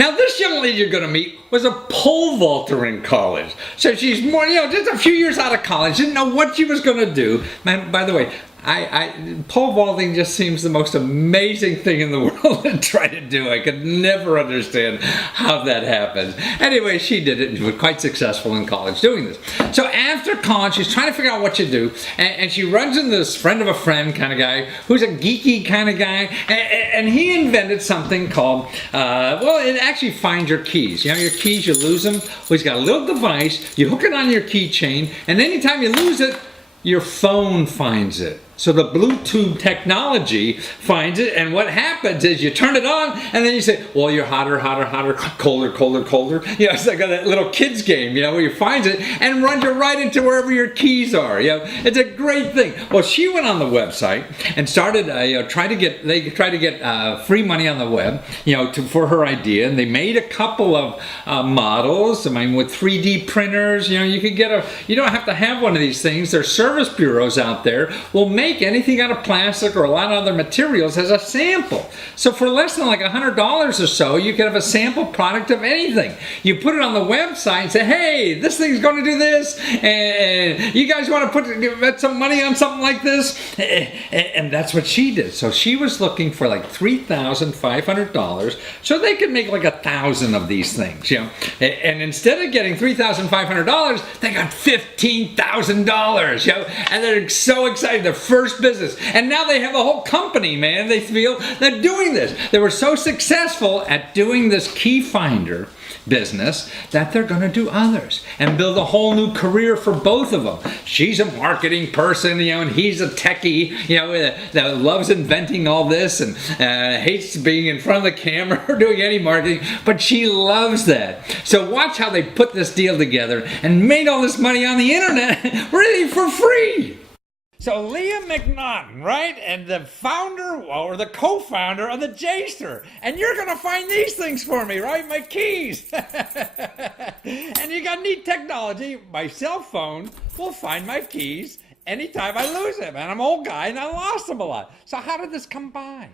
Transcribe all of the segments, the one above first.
Now, this young lady you're going to meet was a pole vaulter in college. So she's more, just a few years out of college, didn't know what she was going to do. Man, by the way, pole vaulting just seems the most amazing thing in the world to try to do. I could never understand how that happens. Anyway, she did it and was quite successful in college doing this. So after college, she's trying to figure out what to do, and she runs into this friend of a friend kind of guy who's a geeky kind of guy, and he invented something called, it actually finds your keys. Your keys, you lose them. Well, he's got a little device, you hook it on your keychain, and anytime you lose it, your phone finds it. So the Bluetooth technology finds it, and what happens is you turn it on, and then you say, well, you're hotter, hotter, hotter, colder, colder, colder. It's like that little kids game, where you find it and runs you right into wherever your keys are. It's a great thing. Well, she went on the website and started, try to get free money on the web, for her idea, and they made a couple of models. I mean, with 3D printers, you could you don't have to have one of these things. There's service bureaus out there will make anything out of plastic or a lot of other materials as a sample. So for less than like $100 or so, you can have a sample product of anything. You put it on the website and say, hey, this thing's going to do this, and you guys want to put some money on something like this? And that's what she did. So she was looking for like $3,500 so they could make like 1,000 of these things. And instead of getting $3,500, they got $15,000. And they're so excited. Their first business, and now they have a whole company, man. They feel they're doing this. They were so successful at doing this key finder business that they're going to do others and build a whole new career for both of them. She's a marketing person, and he's a techie, that loves inventing all this and hates being in front of the camera or doing any marketing, but she loves that. So watch how they put this deal together and made all this money on the internet really for free. So Leah McNaughton, right? And the founder or the co-founder of the Jster. And you're going to find these things for me, right? My keys. And you got neat technology. My cell phone will find my keys anytime I lose them. And I'm an old guy and I lost them a lot. So how did this come by?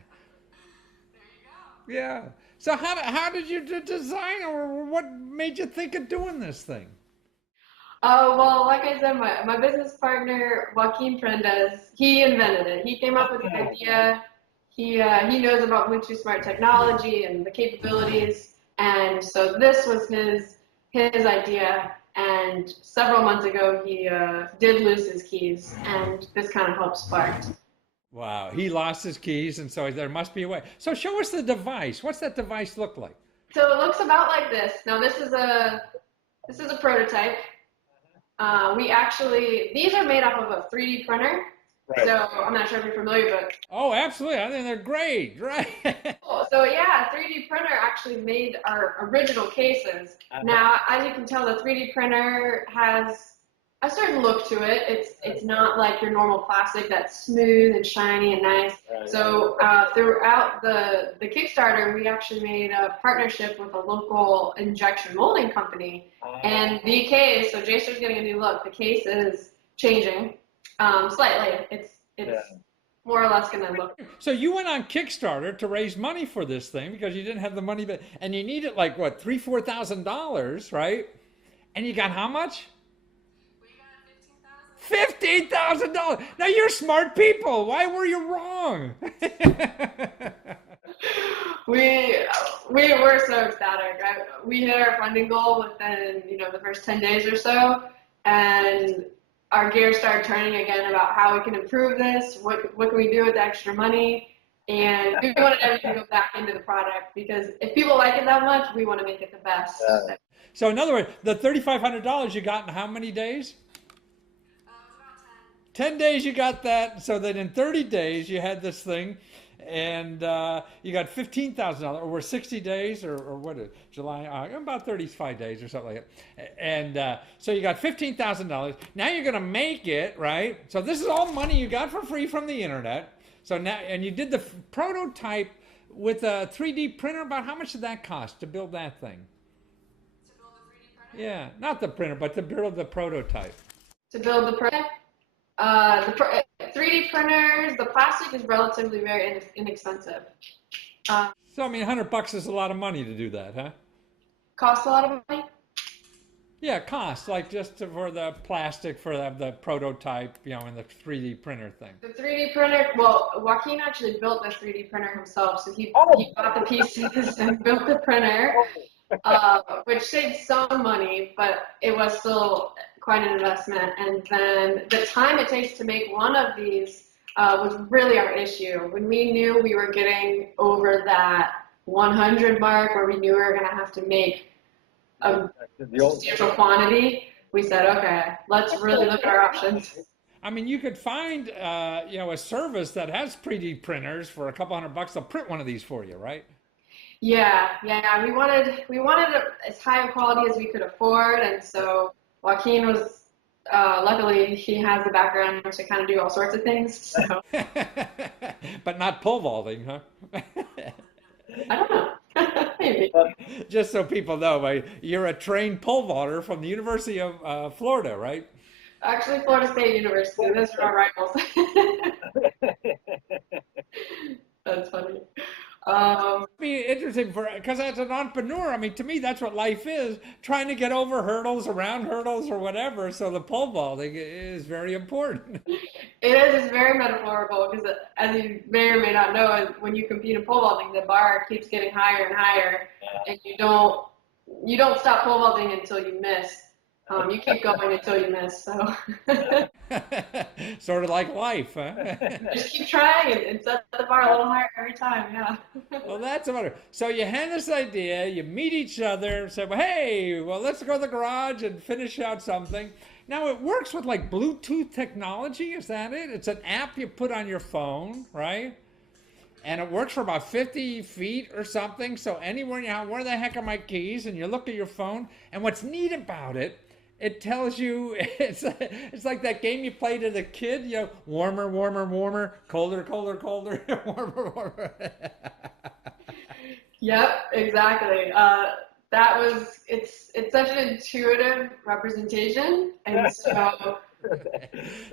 There you go. Yeah. So how did you design, or what made you think of doing this thing? Well, like I said, my business partner, Joaquin Prendes, he invented it. He came up with the idea. He knows about Bluetooth smart technology and the capabilities. And so this was his idea. And several months ago, he did lose his keys. And this kind of helped spark. Wow, he lost his keys, and so there must be a way. So show us the device. What's that device look like? So it looks about like this. Now this is a prototype. These are made off of a 3D printer. Right. So I'm not sure if you're familiar, but. Oh, absolutely. I think they're great. Right. Cool. So yeah, 3D printer actually made our original cases. Now, as you can tell, the 3D printer has a certain look to it. It's not like your normal plastic that's smooth and shiny and nice. Right. So throughout the Kickstarter, we actually made a partnership with a local injection molding company. And the case, so Jster's getting a new look. The case is changing slightly. It's more or less going to look. So you went on Kickstarter to raise money for this thing because you didn't have the money, and you needed like what, $3,000-$4,000, right? And you got how much? $15,000. Now you're smart people. Why were you wrong? We were so ecstatic. We hit our funding goal within the first 10 days or so, and our gears started turning again about how we can improve this. What can we do with the extra money? And we wanted everything to go back into the product because if people like it that much, we want to make it the best. So in other words, the $3,500 you got in how many days? 10 days you got that, so that in 30 days you had this thing, and you got $15,000 over 60 days, or what is it, July, about 35 days or something like that. And so you got $15,000. Now you're going to make it, right? So this is all money you got for free from the internet. So now, and you did the prototype with a 3D printer. About how much did that cost to build that thing? To build a 3D printer? Yeah, not the printer, but to build the prototype. To build the prototype? The 3D printers, the plastic is relatively very inexpensive. So I mean, $100 is a lot of money to do that, huh? Costs a lot of money. Yeah, cost like just for the plastic for the prototype, and the 3D printer thing. The 3D printer, well, Joaquin actually built the 3D printer himself, so he bought the pieces and built the printer, which saved some money, but it was still quite an investment. And then the time it takes to make one of these was really our issue. When we knew we were getting over that 100 mark, where we knew we were going to have to make a substantial quantity, we said, okay, let's really look at our options. I mean, you could find a service that has 3D printers for a couple $100. They'll print one of these for you, right? Yeah. We wanted as high a quality as we could afford, and so Joaquin was luckily he has the background to kind of do all sorts of things. So But not pole vaulting, huh? I don't know. Maybe. Just so people know, you're a trained pole vaulter from the University of Florida, right? Actually, Florida State University. Those are our rivals. That's funny. Be interesting because as an entrepreneur, I mean, to me, that's what life is: trying to get over hurdles, around hurdles, or whatever. So the pole vaulting is very important. It is. It's very metaphorical because, as you may or may not know, when you compete in pole vaulting, the bar keeps getting higher and higher, and you don't stop pole vaulting until you miss. You keep going until you miss. So Sort of like life, huh? just keep trying and set the bar a little higher every time. Yeah. Well, that's about it. So you had this idea, you meet each other, say, well, hey, well, let's go to the garage and finish out something. Now, it works with like Bluetooth technology, is that it? It's an app you put on your phone, right? And it works for about 50 feet or something. So anywhere where the heck are my keys? And you look at your phone, and what's neat about it, it tells you, it's like that game you played as a kid, warmer, warmer, warmer, colder, colder, colder, warmer, warmer. Yep, exactly. It's such an intuitive representation, and so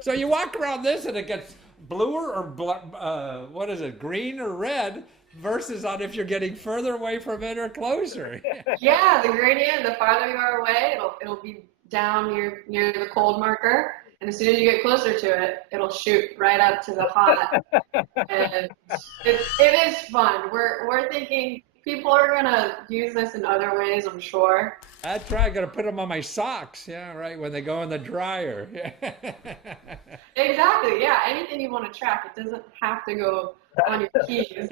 So you walk around this and it gets bluer or what is it, green or red, versus on if you're getting further away from it or closer. yeah, the gradient, the farther you are away, it'll be down near the cold marker, and as soon as you get closer to it, it'll shoot right up to the hot. And it is fun. We're thinking people are gonna use this in other ways, I'm sure. That's right. I got to put them on my socks. Yeah, right. When they go in the dryer. Exactly. Yeah. Anything you want to track, it doesn't have to go on your keys.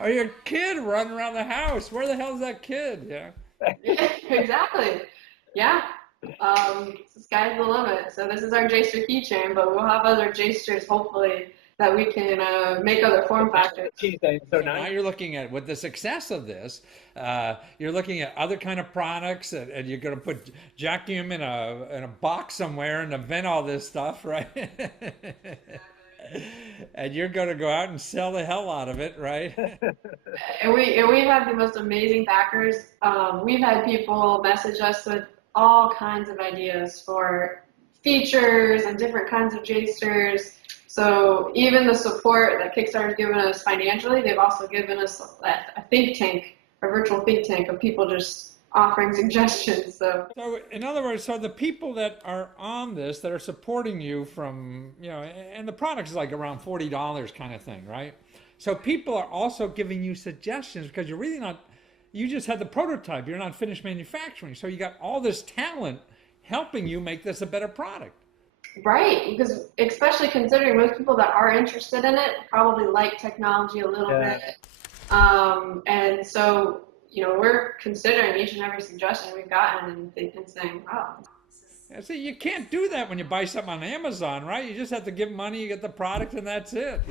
Or your kid running around the house. Where the hell's that kid? Yeah. Exactly. Yeah. Sky's the limit. So this is our J-Ster keychain, but we'll have other J-Sters hopefully that we can make other form factors. So now you're looking at, with the success of this, you're looking at other kind of products, and you're going to put vacuum in a box somewhere and vent all this stuff, right? And you're going to go out and sell the hell out of it, right? And we've had the most amazing backers. We've had people message us with all kinds of ideas for features and different kinds of J-Sters. So even the support that Kickstarter's given us financially, they've also given us a think tank, a virtual think tank of people just offering suggestions. So in other words, so the people that are on this, that are supporting you from, and the product is like around $40 kind of thing, right? So people are also giving you suggestions because you're really not, you just had the prototype, you're not finished manufacturing. So you got all this talent helping you make this a better product. Right, because especially considering most people that are interested in it probably like technology a little bit. And so, we're considering each and every suggestion we've gotten and saying, wow. Yeah, see, you can't do that when you buy something on Amazon, right? You just have to give money, you get the product, and that's it,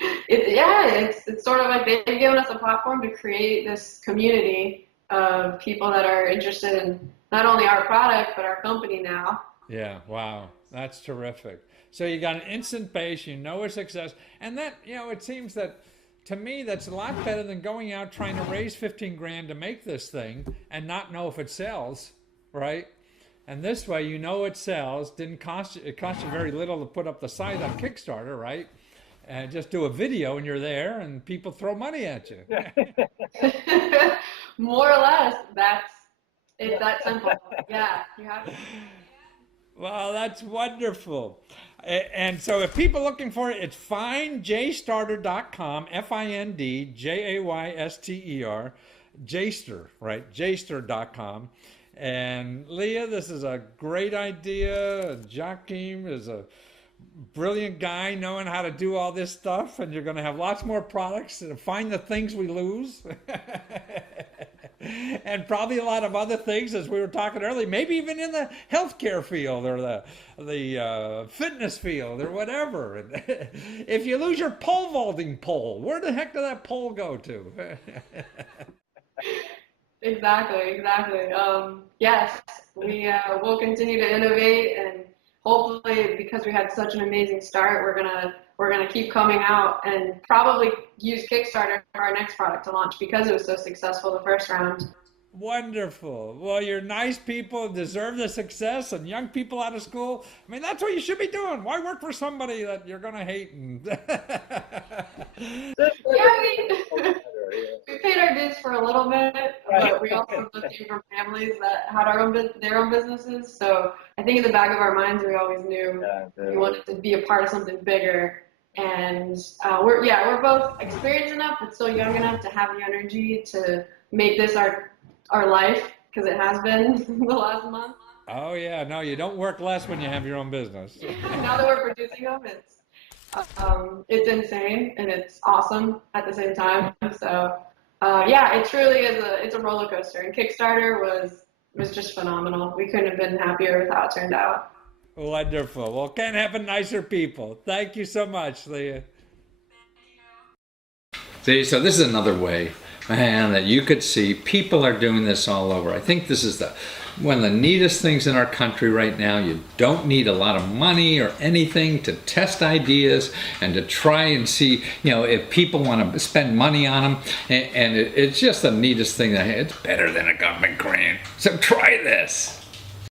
It's sort of like they've given us a platform to create this community of people that are interested in not only our product, but our company now. Yeah, wow, that's terrific. So you got an instant base, a success, and that, it seems that, to me, that's a lot better than going out trying to raise 15 grand to make this thing and not know if it sells, right? And this way, it sells, it cost you very little to put up the site on Kickstarter, right? And just do a video and you're there and people throw money at you. More or less, it's that simple. Yeah, you have to. Well, that's wonderful. And so if people are looking for it, it's findjaystarter.com, FINDJAYSTER, Jayster, right? Jayster.com. And Leah, this is a great idea. Joachim is a brilliant guy knowing how to do all this stuff, and you're going to have lots more products to find the things we lose. And probably a lot of other things, as we were talking earlier, maybe even in the healthcare field or the fitness field or whatever. And if you lose your pole vaulting pole, where the heck did that pole go to? Exactly. Yes, we will continue to innovate, and hopefully, because we had such an amazing start, we're gonna keep coming out and probably use Kickstarter for our next product to launch because it was so successful the first round. Wonderful. Well, you're nice people, deserve the success, and young people out of school. I mean, that's what you should be doing. Why work for somebody that you're going to hate? Yeah, we paid our dues for a little bit, but we also came from families that had their own businesses. So I think in the back of our minds, we always knew we wanted to be a part of something bigger. And we're both experienced enough, but still young enough to have the energy to make this our life, because it has been the last month. Oh yeah, no, you don't work less when you have your own business. Now that we're producing them, it's insane and it's awesome at the same time. So it truly is it's a roller coaster, and Kickstarter was just phenomenal. We couldn't have been happier with how it turned out. Wonderful. Well, can't happen nicer people. Thank you so much, Leah. See, so this is another way, man, that you could see people are doing this all over. I think this is one of the neatest things in our country right now. You don't need a lot of money or anything to test ideas and to try and see, if people want to spend money on them. And it's just the neatest thing. It's better than a government grant. So try this.